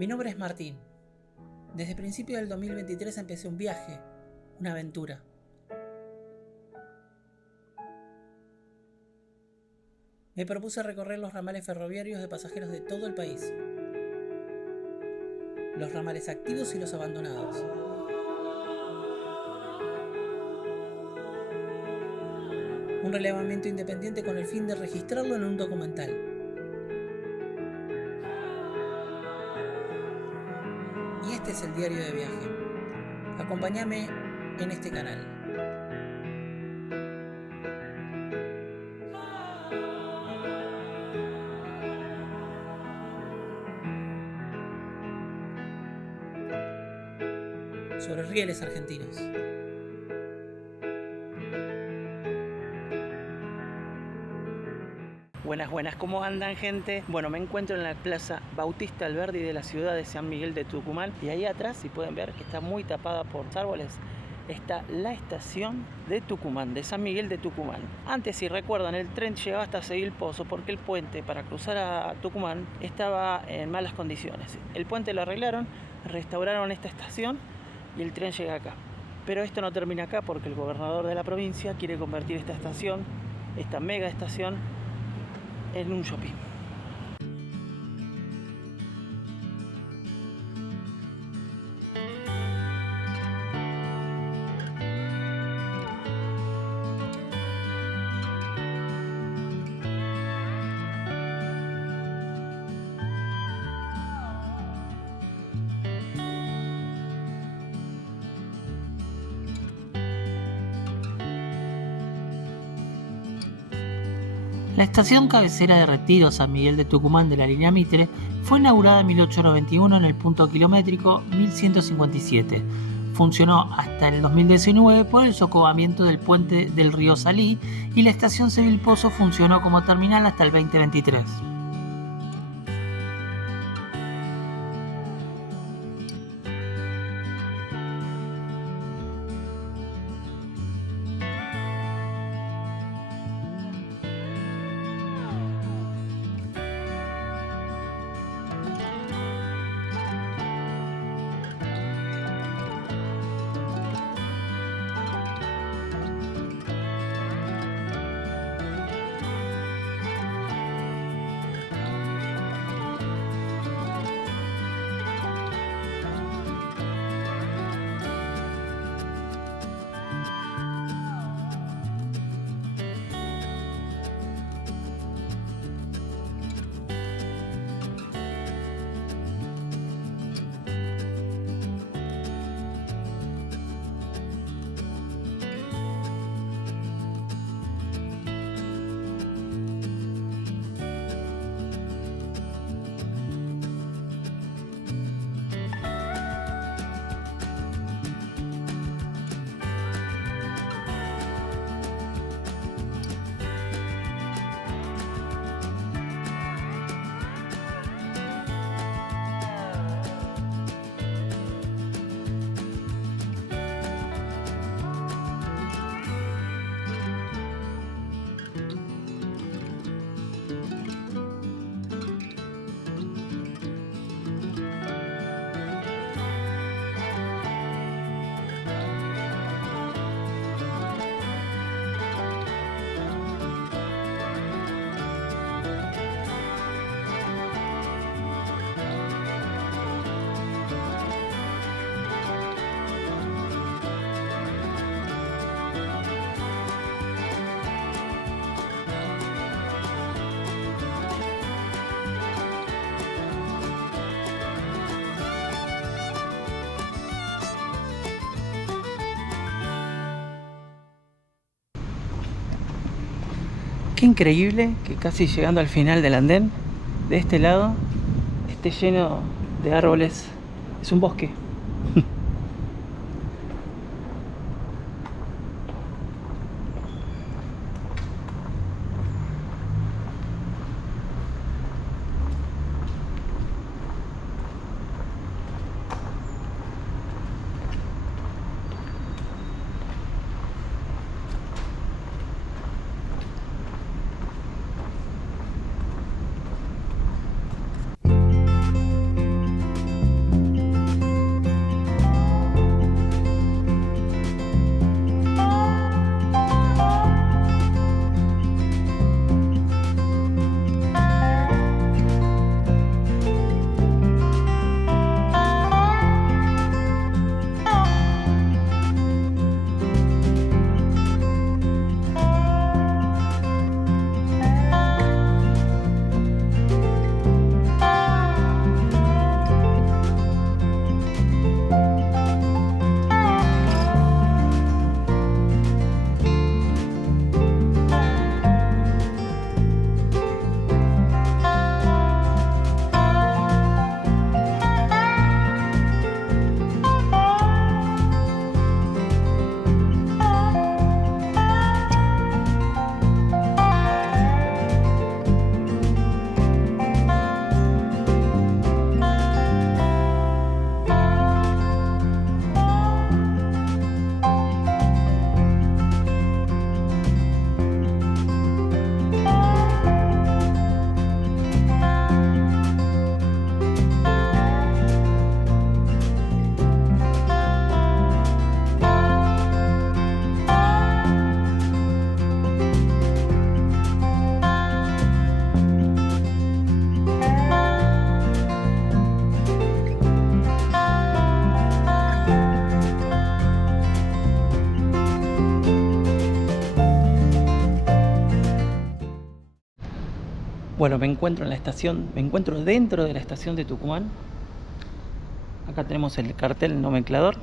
Mi nombre es Martín. Desde principios del 2023 empecé un viaje, una aventura. Me propuse recorrer los ramales ferroviarios de pasajeros de todo el país. Los ramales activos y los abandonados. Un relevamiento independiente con el fin de registrarlo en un documental. Y este es el diario de viaje. Acompáñame en este canal. Sobre rieles argentinos. Buenas, ¿cómo andan, gente? Bueno, me encuentro en la Plaza Bautista Alberdi de la ciudad de San Miguel de Tucumán. Y ahí atrás, si pueden ver, que está muy tapada por árboles, está la estación de Tucumán, de San Miguel de Tucumán. Antes, si recuerdan, el tren llegaba hasta Seguil Pozo porque el puente para cruzar a Tucumán estaba en malas condiciones. El puente lo arreglaron, restauraron esta estación y el tren llega acá. Pero esto no termina acá porque el gobernador de la provincia quiere convertir esta estación, esta mega estación, en un shopping. La estación cabecera de Retiro San Miguel de Tucumán de la línea Mitre fue inaugurada en 1891 en el punto kilométrico 1157. Funcionó hasta el 2019 por el socavamiento del puente del río Salí y la estación Seguil Pozo funcionó como terminal hasta el 2023. Qué increíble que casi llegando al final del andén, de este lado, esté lleno de árboles. Es un bosque. Bueno, me encuentro en la estación, me encuentro dentro de la estación de Tucumán. Acá tenemos el cartel nomenclador.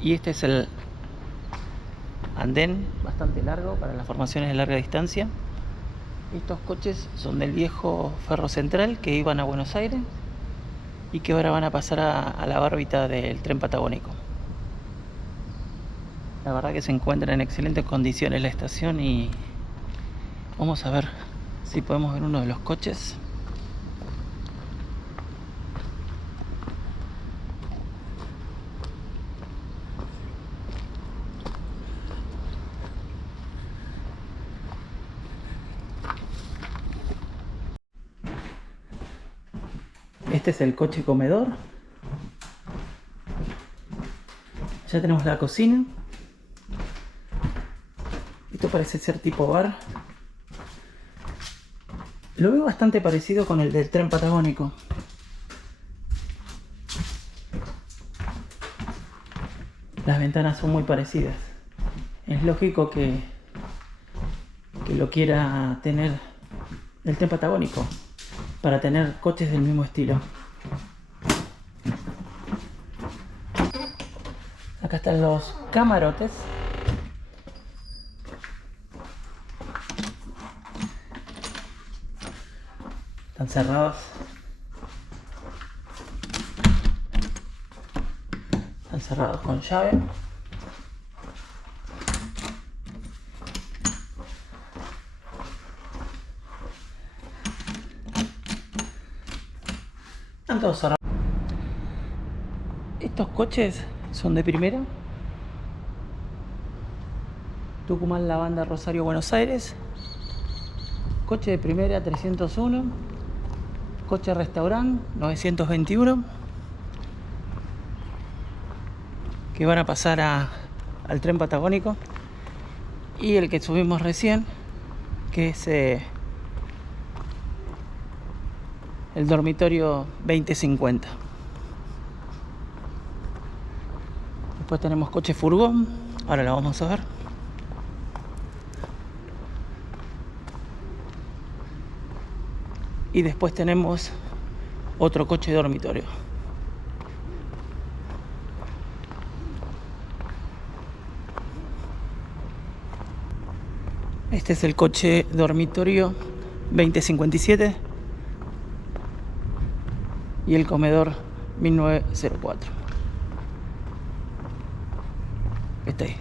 Y este es el andén bastante largo para las formaciones de larga distancia. Estos coches son del viejo Ferro Central que iban a Buenos Aires y que ahora van a pasar a la órbita del tren patagónico. La verdad que se encuentra en excelentes condiciones la estación y vamos a ver si podemos ver uno de los coches. Este es el coche comedor. Ya tenemos la cocina. Esto parece ser tipo bar. Lo veo bastante parecido con el del tren patagónico. Las ventanas son muy parecidas. Es lógico que lo quiera tener el tren patagónico para tener coches del mismo estilo. Acá están los camarotes. Están cerrados. Están cerrados con llave. Están todos cerrados. Estos coches son de primera. Tucumán, La Banda, Rosario, Buenos Aires. Coche de primera 301. Coche restaurante 921. Que van a pasar al tren patagónico. Y el que subimos recién, que es el dormitorio 2050. Después tenemos coche furgón. Ahora lo vamos a ver. Y después tenemos otro coche dormitorio. Este es el coche dormitorio 2057 y el comedor 1904. Está ahí.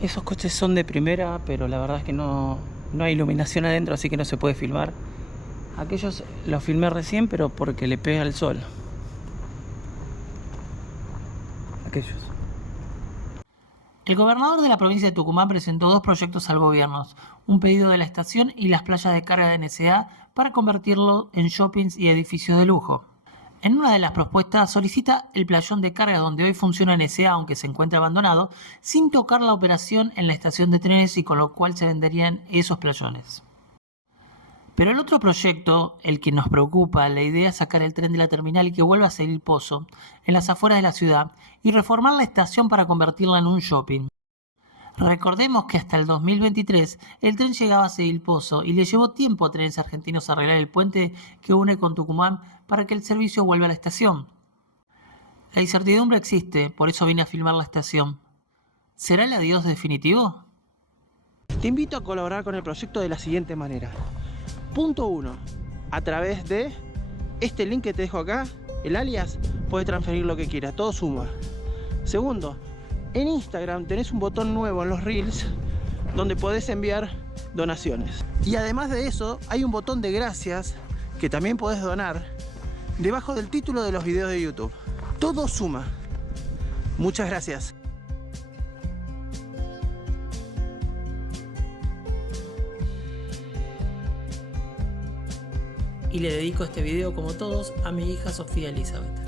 Esos coches son de primera, pero la verdad es que no hay iluminación adentro, así que no se puede filmar. Aquellos los filmé recién, pero porque le pega el sol. Aquellos. El gobernador de la provincia de Tucumán presentó 2 proyectos al gobierno, un pedido de la estación y las playas de carga de NSA para convertirlo en shoppings y edificios de lujo. En una de las propuestas solicita el playón de carga donde hoy funciona NSA, aunque se encuentra abandonado, sin tocar la operación en la estación de trenes y con lo cual se venderían esos playones. Pero el otro proyecto, el que nos preocupa, la idea es sacar el tren de la terminal y que vuelva a Seguil Pozo, en las afueras de la ciudad, y reformar la estación para convertirla en un shopping. Recordemos que hasta el 2023 el tren llegaba a Seguil Pozo y le llevó tiempo a Trenes Argentinos a arreglar el puente que une con Tucumán para que el servicio vuelva a la estación. La incertidumbre existe, por eso vine a filmar la estación. ¿Será el adiós definitivo? Te invito a colaborar con el proyecto de la siguiente manera. Punto 1. A través de este link que te dejo acá, el alias, puedes transferir lo que quieras, todo suma. Segundo, en Instagram tenés un botón nuevo en los Reels donde podés enviar donaciones. Y además de eso, hay un botón de gracias que también podés donar debajo del título de los videos de YouTube. Todo suma. Muchas gracias. Y le dedico este video, como todos, a mi hija Sofía Elizabeth.